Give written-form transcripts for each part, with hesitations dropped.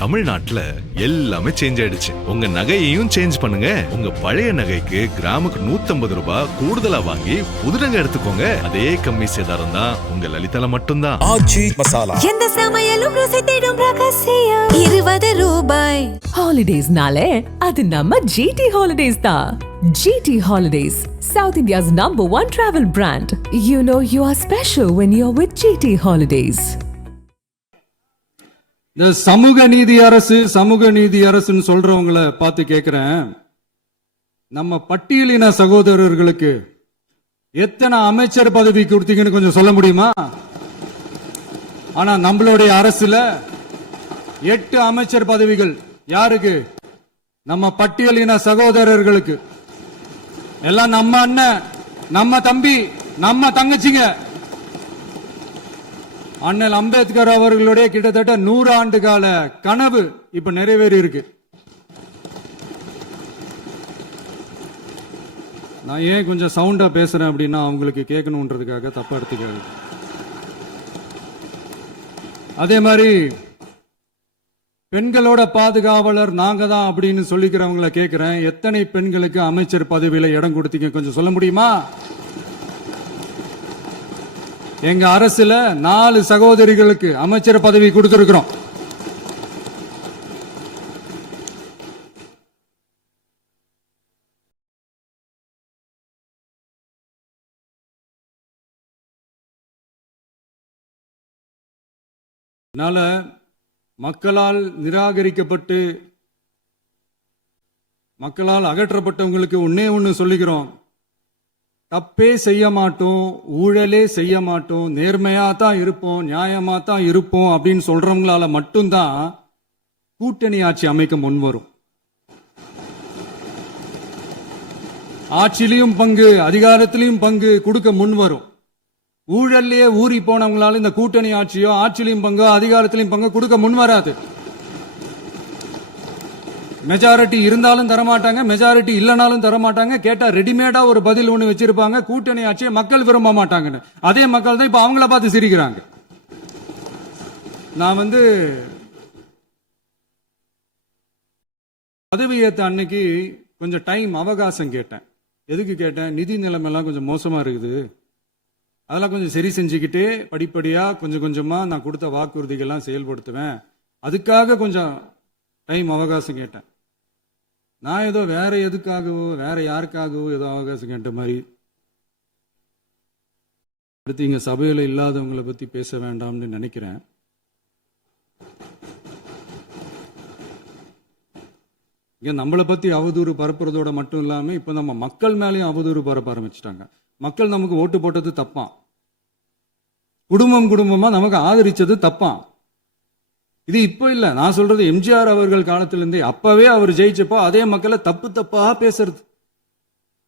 தமிழ்நாட்டுல எல்லாமே சேஞ்ச் ஆயிடுச்சு. உங்க நகையையும் சேஞ்ச் பண்ணுங்க. உங்க பழைய நகைக்கு கிராமுக்கு 150 ரூபாய் கூடுதலா வாங்கி புது நகை எடுத்துக்கோங்க. அதே கம்மி சேதாரம் தான் உங்க லலிதால மட்டும்தான். ஆச்சி மசாலா எந்த சமையலும் ருசி தேடும் ரகசியம் 20 ரூபாய். ஹாலிடேஸ்னாலே அது நம்ம ஜிடி ஹாலிடேஸ் தான். GT Holidays, South India's #1 travel brand. You know you are special when you're with GT Holidays. இந்த சமூக நீதி அரசுன்னு சொல்றவங்கள பார்த்து கேட்கிறேன், நம்ம பட்டியலின சகோதரர்களுக்கு எத்தனை அமைச்சர் பதவி கொடுத்தீங்கன்னு கொஞ்சம் சொல்ல முடியுமா? ஆனா நம்மளுடைய அரசுல 8 அமைச்சர் பதவிகள் யாருக்கு? நம்ம பட்டியலின சகோதரர்களுக்கு. எல்லாம் நம்ம அண்ணன், நம்ம தம்பி, நம்ம தங்கச்சிங்க. அண்ணல் அம்பேத்கர் அவர்களுடைய கிட்டத்தட்ட 100 ஆண்டு கால கனவு இப்ப நிறைவேறி இருக்கு. நான் ஏன் கொஞ்சம் சவுண்டா பேசுறேன் அப்படின்னா அவங்களுக்கு கேட்கணுன்றதுக்காக, தப்பா எடுத்துக்காது. அதே மாதிரி பெண்களோட பாதுகாவலர் நாங்க தான் அப்படின்னு சொல்லிக்கிறவங்களை கேட்கிறேன், எத்தனை பெண்களுக்கு அமைச்சர் பதவியில இடம் கொடுத்தீங்க கொஞ்சம் சொல்ல முடியுமா? எங்க அரசுல 4 சகோதரிகளுக்கு அமைச்சர் பதவி கொடுத்திருக்கிறோம். அதனால மக்களால் நிராகரிக்கப்பட்டு மக்களால் அகற்றப்பட்டவங்களுக்கு ஒண்ணு சொல்லிக்கிறோம், தப்பே செய்ய மாட்டோம், ஊழலே செய்ய மாட்டோம், நேர்மையா தான் இருப்போம், நியாயமா தான் இருப்போம் அப்படின்னு சொல்றவங்களால மட்டும்தான் கூட்டணி ஆட்சி அமைக்க முன்வரும். ஆட்சியிலையும் பங்கு, அதிகாரத்திலையும் பங்கு கொடுக்க முன்வரும். ஊழல்லையே ஊறி போனவங்களால இந்த கூட்டணி ஆட்சியோ ஆட்சியிலையும் பங்கு அதிகாரத்திலையும் பங்கு கொடுக்க முன்வராது. மெஜாரிட்டி இருந்தாலும் தரமாட்டாங்க, மெஜாரிட்டி இல்லைனாலும் தரமாட்டாங்க. கேட்டா ரெடிமேடா ஒரு பதில் ஒண்ணு வச்சிருப்பாங்க, கூட்டணி ஆட்சியை மக்கள் விரும்ப மாட்டாங்கன்னு. அதே மக்கள் தான் இப்ப அவங்கள பார்த்து சிரிக்கிறாங்க. நான் பதவி ஏத்த அன்னைக்கு கொஞ்சம் டைம் அவகாசம் கேட்டேன். எதுக்கு கேட்டேன்? நிதி நிலைமை எல்லாம் கொஞ்சம் மோசமா இருக்குது, அதெல்லாம் கொஞ்சம் சரி செஞ்சுக்கிட்டு படிப்படியா கொஞ்சம் கொஞ்சமா நான் கொடுத்த வாக்குறுதிகள்லாம் செயல்படுத்துவேன், அதுக்காக கொஞ்சம் டைம் அவகாசம் கேட்டேன். நான் ஏதோ வேற எதுக்காகவோ வேற யாருக்காகவோ ஏதோ அவகாசம் கேட்ட மாதிரி. அடுத்து இங்க சபையில இல்லாதவங்களை பத்தி பேச வேண்டாம்னு நினைக்கிறேன். இங்க நம்மளை பத்தி அவதூறு பரப்புறதோட மட்டும் இல்லாம இப்ப நம்ம மக்கள் மேலேயும் அவதூறு பரப்ப ஆரம்பிச்சிட்டாங்க. மக்கள் நமக்கு ஓட்டு போட்டது தப்பான், குடும்பமா நமக்கு ஆதரிச்சது தப்பான். இது இப்ப இல்ல, நான் சொல்றது எம்ஜிஆர் அவர்கள் காலத்திலிருந்தே. அப்பவே அவர் ஜெயிச்சப்போ அதே மக்களை தப்பா பேசுறது.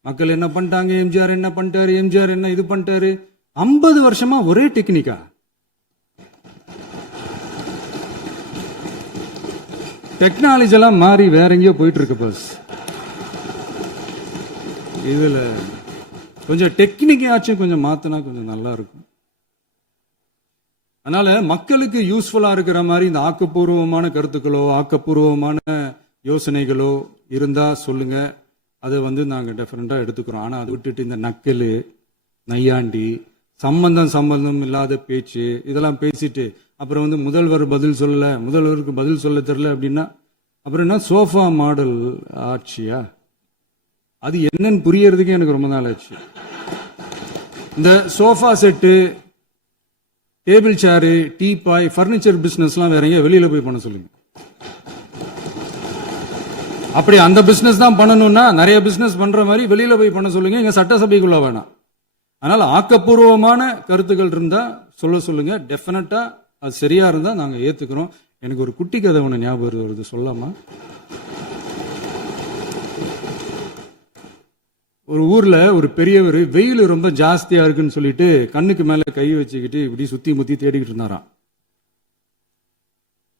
மக்கள் என்ன பண்ணிட்டாங்க, எம்ஜிஆர் என்ன பண்ணிட்டாரு, எம்ஜிஆர் என்ன இது பண்ணிட்டாரு. 50 வருஷமா ஒரே டெக்னிக்கா. டெக்னாலஜி எல்லாம் மாறி வேற எங்கேயோ போயிட்டு இருக்கு. பஸ் இதுல கொஞ்சம் டெக்னிக்காச்சும் கொஞ்சம் மாத்தினா கொஞ்சம் நல்லா இருக்கும். அதனால மக்களுக்கு யூஸ்ஃபுல்லா இருக்கிற மாதிரி இந்த ஆக்கப்பூர்வமான கருத்துக்களோ ஆக்கப்பூர்வமான யோசனைகளோ இருந்தா சொல்லுங்க, அதை நாங்க டெஃபரெண்டா எடுத்துக்கிறோம். ஆனா அதை விட்டுட்டு இந்த நக்கலு, நையாண்டி, சம்பந்தம் இல்லாத பேச்சு இதெல்லாம் பேசிட்டு அப்புறம் முதல்வர் பதில் சொல்லல, முதல்வருக்கு பதில் சொல்ல தெரியல அப்படின்னா அப்புறம் என்ன சோஃபா மாடல் ஆட்சியா? அது என்னன்னு புரியறதுக்கே எனக்கு ரொம்ப நாள் ஆச்சு. இந்த sofa set, table chair, teapoy, furniture பிசினஸ்லாம் வேற எங்க வெளியில போய் பண்ண சொல்லுங்க. அப்படி அந்த பிசினஸ் தான் பண்ணணும்னா நிறைய பிசினஸ் பண்ற மாதிரி வெளியில போய் பண்ண சொல்லுங்க, இங்க சட்டசபைக்குள்ள வேணாம். அதனால ஆக்கப்பூர்வமான கருத்துக்கள் இருந்தா சொல்லுங்க, டெஃபினட்டா அது சரியா இருந்தா நாங்க ஏத்துக்கிறோம். எனக்கு ஒரு குட்டி கதை ஒண்ணு ஞாபகம் வருது, சொல்லாமா? ஒரு ஊர்ல ஒரு பெரியவர் வெயில் ரொம்ப ஜாஸ்தியா இருக்குன்னு சொல்லிட்டு கண்ணுக்கு மேல கை வச்சுக்கிட்டு இப்படி சுத்தி முத்தி தேடிக்கிட்டு இருந்தாராம்.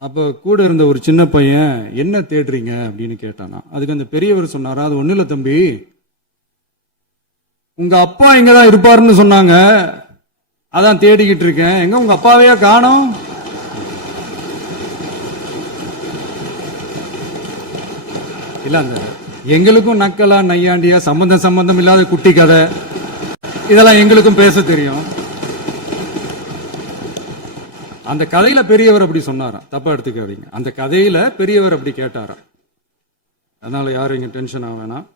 அப்ப கூட இருந்த ஒரு சின்ன பையன், என்ன தேடுறீங்க அப்படின்னு கேட்டானா. அதுக்கு அந்த பெரியவர் சொன்னாரா, அது ஒண்ணு இல்ல தம்பி, உங்க அப்பா இங்கதான் இருப்பாருன்னு சொன்னாங்க, அதான் தேடிக்கிட்டு இருக்கேன். எங்க உங்க அப்பாவையா காணோம்? இல்ல அந்த எங்களுக்கும் நக்கலா நையாண்டியா சம்பந்தம் இல்லாத குட்டி கதை இதெல்லாம் எங்களுக்கும் பேச தெரியும். அந்த கதையில பெரியவர் அப்படி சொன்னாராம், தப்பா எடுத்துக்காதீங்க. அந்த கதையில பெரியவர் அப்படி கேட்டாராம். அதனால யாரும் இங்க டென்ஷன் ஆக வேணாம்.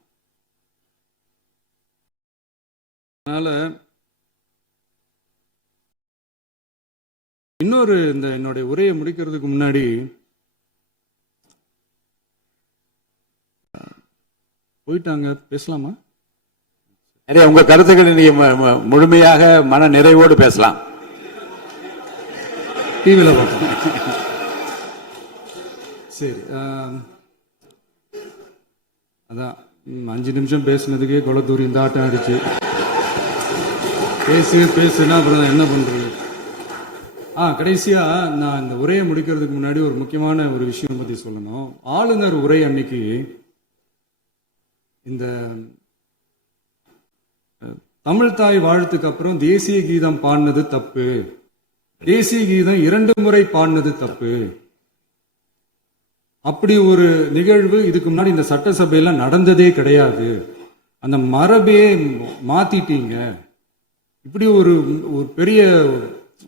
அதனால இன்னொரு இந்த என்னுடைய உரையை முடிக்கிறதுக்கு முன்னாடி போயிட்டாங்க, பேசலாமா? நிறைய உங்க கருத்துக்களை நீங்க முழுமையாக மன நிறைவோடு பேசலாம். டிவியில் பார்ப்போம். சரி, அதான் 5 நிமிஷம் பேசுனதுக்கே கொளத்தூரி இந்த ஆட்டம் அடிச்சு பேசுனா அப்புறம் என்ன பண்றது? கடைசியா நான் இந்த உரையை முடிக்கிறதுக்கு முன்னாடி ஒரு முக்கியமான ஒரு விஷயம் பத்தி சொல்லணும். ஆளுநர் உரை அன்னைக்கு இந்த தமிழ் தாய் வாழ்த்துக்கு அப்புறம் தேசிய கீதம் பாடினது தப்பு, தேசிய கீதம் 2 முறை பாடினது தப்பு, அப்படி ஒரு நிகழ்வு இதுக்கு முன்னாடி இந்த சட்டசபையில நடந்ததே கிடையாது, அந்த மரபே மாத்திட்டீங்க, இப்படி ஒரு பெரிய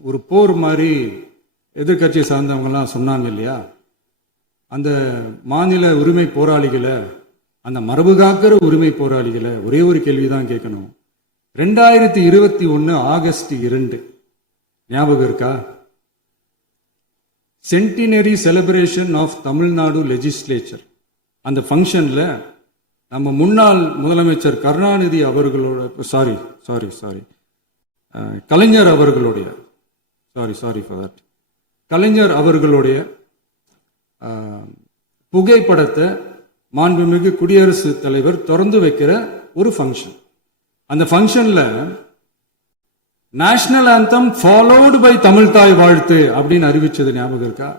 ஒரு போர் மாதிரி எதிர்கட்சியை சார்ந்தவங்க எல்லாம் சொன்னாங்க இல்லையா? அந்த மாநில உரிமை போராளிகளை, அந்த மரபு காக்கிற உரிமை போராளிகளை ஒரே ஒரு கேள்விதான் கேட்கணும். 2021 ஆகஸ்ட் 2 ஞாபகம் இருக்கா? Centenary celebration of Tamil Nadu legislature. அந்த ஃபங்க்ஷன்ல நம்ம முன்னாள் முதலமைச்சர் கருணாநிதி அவர்களோட கலைஞர் அவர்களுடைய கலைஞர் அவர்களுடைய புகைப்படத்தை மாண்புமிகு குடியரசுத் தலைவர் திறந்து வைக்கிற ஒரு ஃபங்க்ஷன். அந்த ஃபங்க்ஷன்ல national anthem followed by Tamil Thai Vazhthu அப்படின்னு அறிவிச்சது ஞாபகம் இருக்கா?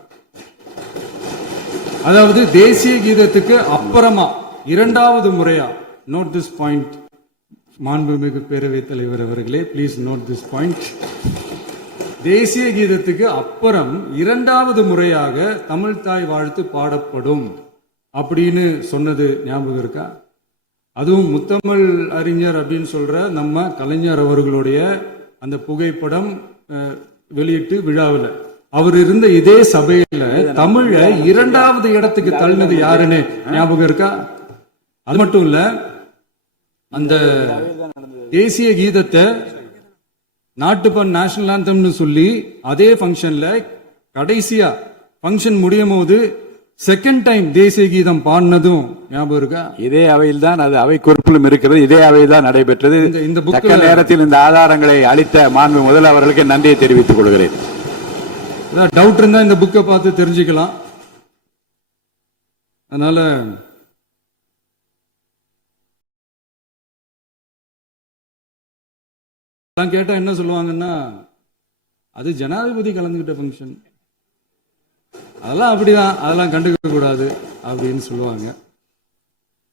அதாவது தேசிய கீதத்துக்கு அப்புறமா 2வது முறையா, நோட் திஸ் பாயிண்ட் மாண்புமிகு பேரவைத் தலைவர் அவர்களே, பிளீஸ் நோட் திஸ் பாயிண்ட். தேசிய கீதத்துக்கு அப்புறம் 2வது முறையாக தமிழ் தாய் வாழ்த்து பாடப்படும் அப்படின்னு சொன்னது ஞாபகம் இருக்கா? அதுவும் முத்தமிழ் அறிஞர் அப்படின்னு சொல்ற நம்ம கலைஞர் அவர்களுடைய அந்த புகைப்படம் வெளியிட்டு விழாவில் அவர் இருந்த இதே சபையில தமிழ 2வது இடத்துக்கு தள்ளினது யாருன்னு ஞாபகம் இருக்கா? அது மட்டும் இல்ல, அந்த தேசிய கீதத்தை நாட்டுப்பண் நேஷனல் ஆந்தம்னு சொல்லி அதே ஃபங்க்ஷன்ல கடைசியா ஃபங்க்ஷன் முடியும் போது செகண்ட் டைம் தேசிய கீதம் பாடினதும் ஞாபகம் இருக்கா? இதே அவையில் தான், அது அவை குறிப்பிலும் இருக்கிறது, இதே அவையில் தான் நடைபெற்றது. இந்த தக்க நேரத்தில் இந்த ஆதாரங்களை அளித்த மாண்பு முதல் அவர்களுக்கு நன்றியை தெரிவித்துக் கொள்கிறேன். டவுட் இருந்தா இந்த புக்கை பார்த்து தெரிஞ்சுக்கலாம். அதனால கேட்டா என்ன சொல்லுவாங்கன்னா, அது ஜனாதிபதி கலந்துகிட்ட ஃபங்க்ஷன், அதெல்லாம் அப்படிதான், அதெல்லாம் கண்டுக்க கூடாது அப்படின்னு சொல்லுவாங்க.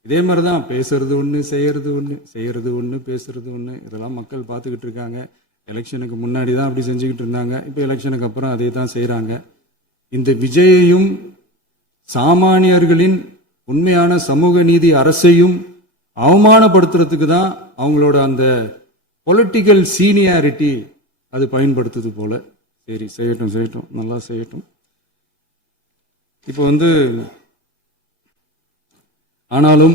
இதே மாதிரிதான் பேசுறது ஒண்ணு, செய்யறது ஒண்ணு, பேசுறது ஒண்ணு. இதெல்லாம் மக்கள் பார்த்துக்கிட்டு இருக்காங்க. எலெக்ஷனுக்கு முன்னாடி தான் அப்படி செஞ்சுக்கிட்டு இருந்தாங்க, இப்ப எலெக்ஷனுக்கு அப்புறம் அதே தான் செய்யறாங்க. இந்த விஜயையும் சாமானியர்களின் உண்மையான சமூக நீதி அரசையும் அவமானப்படுத்துறதுக்கு தான் அவங்களோட அந்த பொலிட்டிக்கல் சீனியாரிட்டி அது பயன்படுத்துது போல. சரி, செய்யட்டும், நல்லா செய்யட்டும். இப்போ ஆனாலும்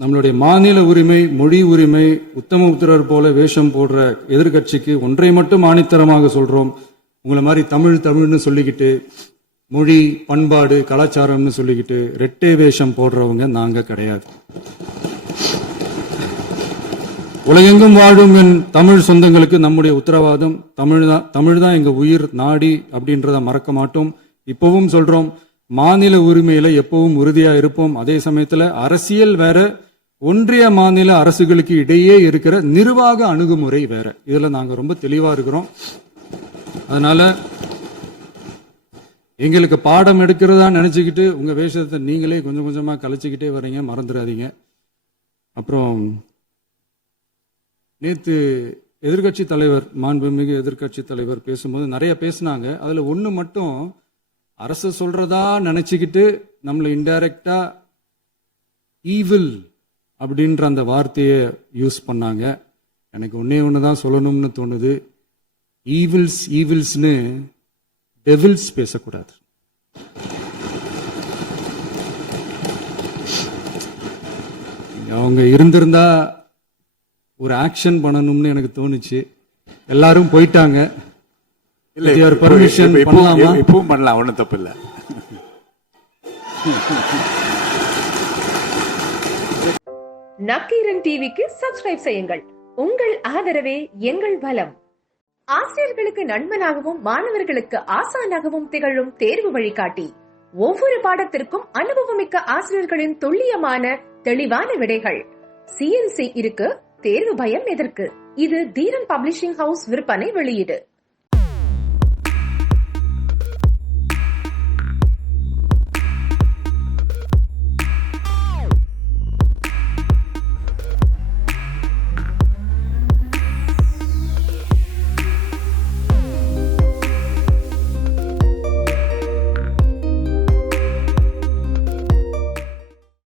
நம்மளுடைய மாநில உரிமை, மொழி உரிமை, உத்தம உத்தரர் போல வேஷம் போடுற எதிர்கட்சிக்கு ஒன்றை மட்டும் ஆணித்தரமாக சொல்றோம். உங்களை மாதிரி தமிழ்னு சொல்லிக்கிட்டு, மொழி, பண்பாடு, கலாச்சாரம்னு சொல்லிக்கிட்டு ரெட்டை வேஷம் போடுறவங்க நாங்க கிடையாது. உலகெங்கும் வாழும் என் தமிழ் சொந்தங்களுக்கு நம்முடைய உத்தரவாதம் தமிழ் தான் எங்க உயிர் நாடி அப்படின்றத மறக்க மாட்டோம். இப்பவும் சொல்றோம், மாநில உரிமையில எப்பவும் உறுதியா இருப்போம். அதே சமயத்துல அரசியல் வேற, ஒன்றிய மாநில அரசுகளுக்கு இடையே இருக்கிற நிர்வாக அணுகுமுறை வேற. இதுல நாங்க ரொம்ப தெளிவா இருக்கிறோம். அதனால எங்களுக்கு பாடம் எடுக்கிறதா நினைச்சுக்கிட்டு உங்க வேஷத்தை நீங்களே கொஞ்சம் கொஞ்சமா கலைச்சிக்கிட்டே வர்றீங்க, மறந்துடாதீங்க. அப்புறம் நேத்து எதிர்கட்சி தலைவர், மாண்புமிகு எதிர்கட்சி தலைவர் பேசும்போது நிறைய பேசினாங்க. அதுல ஒண்ணு மட்டும் அரசு சொல்றதா நினைச்சுக்கிட்டு நம்மளை இன்டைரக்டா ஈவில் அப்படின்ற அந்த வார்த்தையை யூஸ் பண்ணாங்க. எனக்கு ஒன்னே ஒண்ணுதான் சொல்லணும்னு தோணுது. ஈவில்ஸ்னு டெவில்ஸ் பேசக்கூடாது. அவங்க இருந்திருந்தா ஒரு ஆக்ஷன் பண்ணணும்னு எனக்கு தோணுச்சு. எல்லாரும் போயிட்டாங்க. இல்ல, With your permission பண்ணலாமா? இப்பவும் பண்ணலாம், ஒண்ணும் தப்பு இல்ல. நக்கீரன் டிவிக்கு சப்ஸ்கிரைப் செய்யுங்கள். உங்கள் ஆதரவே எங்கள் பலம். ஆசிரியர்களுக்கு நண்பனாகவும் மாணவர்களுக்கு ஆசானாகவும் திகழும் தேர்வு வழிகாட்டி. ஒவ்வொரு பாடத்திற்கும் அனுபவமிக்க ஆசிரியர்களின் துல்லியமான தெளிவான விடைகள். CNC இருக்கு, தேர்வு பயம் எதற்கு? இது தீரன் பப்ளிஷிங் ஹவுஸ் விற்பனை வெளியீடு.